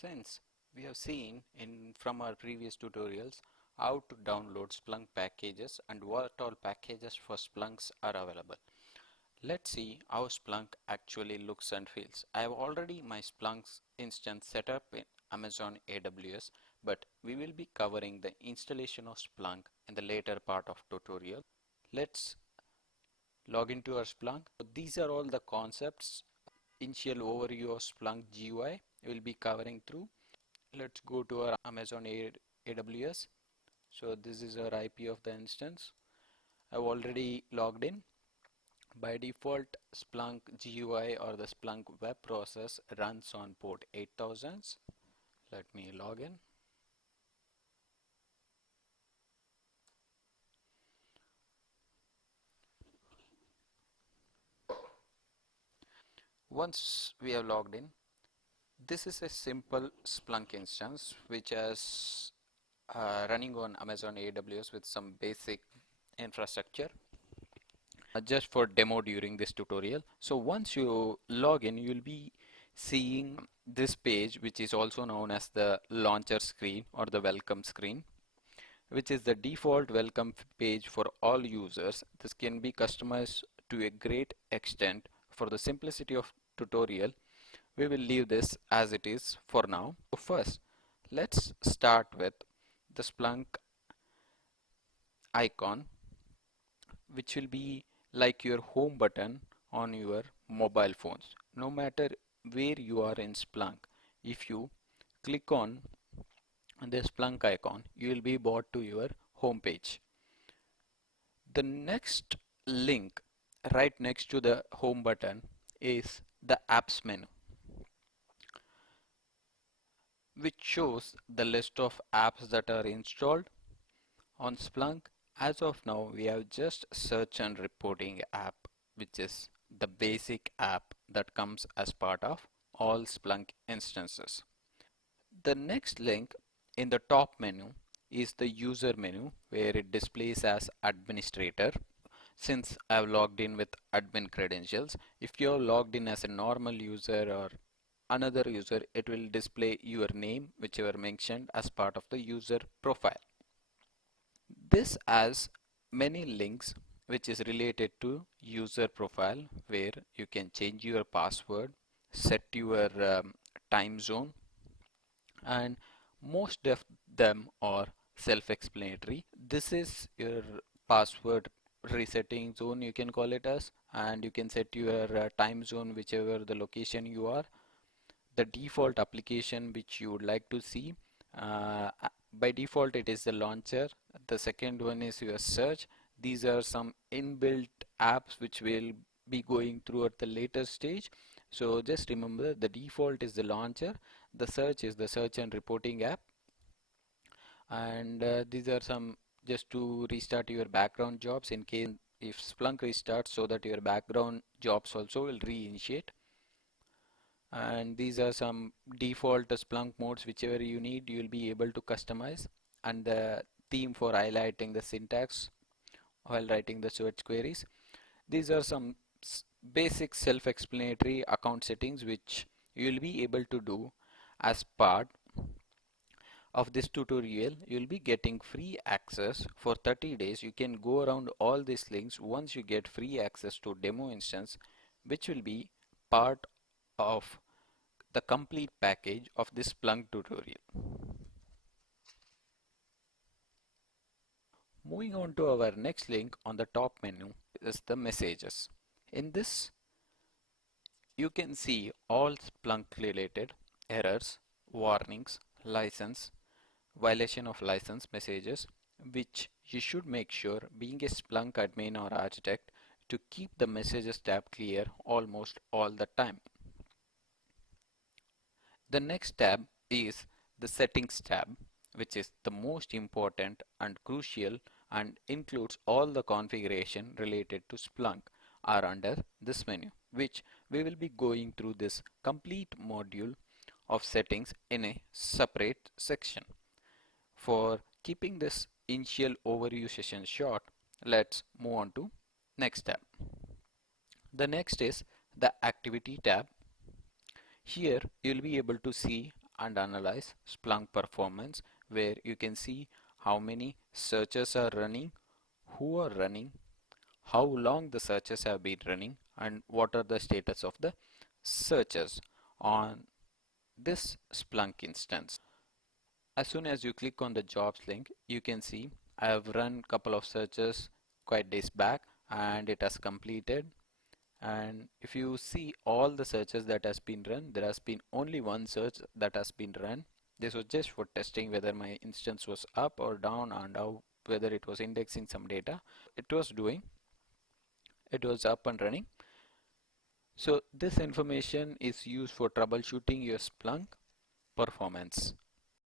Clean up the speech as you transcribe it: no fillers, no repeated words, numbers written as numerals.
Since we have seen from our previous tutorials how to download Splunk packages and what all packages for Splunks are available. Let's see how Splunk actually looks and feels. I have already my Splunk instance set up in Amazon AWS, but we will be covering the installation of Splunk in the later part of tutorial. Let's log into our Splunk. These are all the concepts, initial overview of Splunk GUI we will be covering through. Let's go to our Amazon AWS. So this is our IP of the instance. I've already logged in. By default, Splunk GUI or the Splunk web process runs on port 8000. Let me log in. Once we have logged in, this is a simple Splunk instance which is running on Amazon AWS with some basic infrastructure. Just for demo during this tutorial. So once you log in, you'll be seeing this page, which is also known as the launcher screen or the welcome screen, which is the default welcome page for all users. This can be customized to a great extent. For the simplicity of tutorial, we will leave this as it is for now. So first, let's start with the Splunk icon, which will be like your home button on your mobile phones. No matter where you are in Splunk, if you click on the Splunk icon, you will be brought to your home page. The next link right next to the home button is the apps menu, which shows the list of apps that are installed on Splunk. As of now, we have just search and reporting app, which is the basic app that comes as part of all Splunk instances. The next link in the top menu is the user menu, where it displays as administrator. Since I have logged in with admin credentials, if you are logged in as a normal user or another user, it will display your name, whichever mentioned as part of the user profile. This has many links which is related to user profile, where you can change your password, set your time zone, and most of them are self-explanatory. This is your password resetting zone, you can call it as, and you can set your time zone whichever the location you are. The default application which you would like to see, by default it is the launcher. The second one is your search. These are some inbuilt apps which will be going through at the later stage. So just remember, the default is the launcher, the search is the search and reporting app, and these are some just to restart your background jobs in case if Splunk restarts, so that your background jobs also will reinitiate. And these are some default Splunk modes, whichever you need you will be able to customize, and the theme for highlighting the syntax while writing the search queries. These are some basic self-explanatory account settings which you will be able to do as part of this tutorial. You will be getting free access for 30 days. You can go around all these links once you get free access to demo instance, which will be part of the complete package of this Splunk tutorial. Moving on to our next link on the top menu is the messages. In this, you can see all Splunk related errors, warnings, license, violation of license messages, which you should make sure, being a Splunk admin or architect, to keep the messages tab clear almost all the time. The next tab is the settings tab, which is the most important and crucial and includes all the configuration related to Splunk are under this menu, which we will be going through this complete module of settings in a separate section. For keeping this initial overview session short, let's move on to next tab. The next is the activity tab. Here you will be able to see and analyze Splunk performance, where you can see how many searches are running, who are running, how long the searches have been running, and what are the status of the searches on this Splunk instance. As soon as you click on the jobs link, you can see I have run couple of searches quite days back and it has completed. And if you see all the searches that has been run, there has been only one search that has been run. This was just for testing whether my instance was up or down and how, whether it was indexing some data. It was doing, it was up and running. So this information is used for troubleshooting your Splunk performance.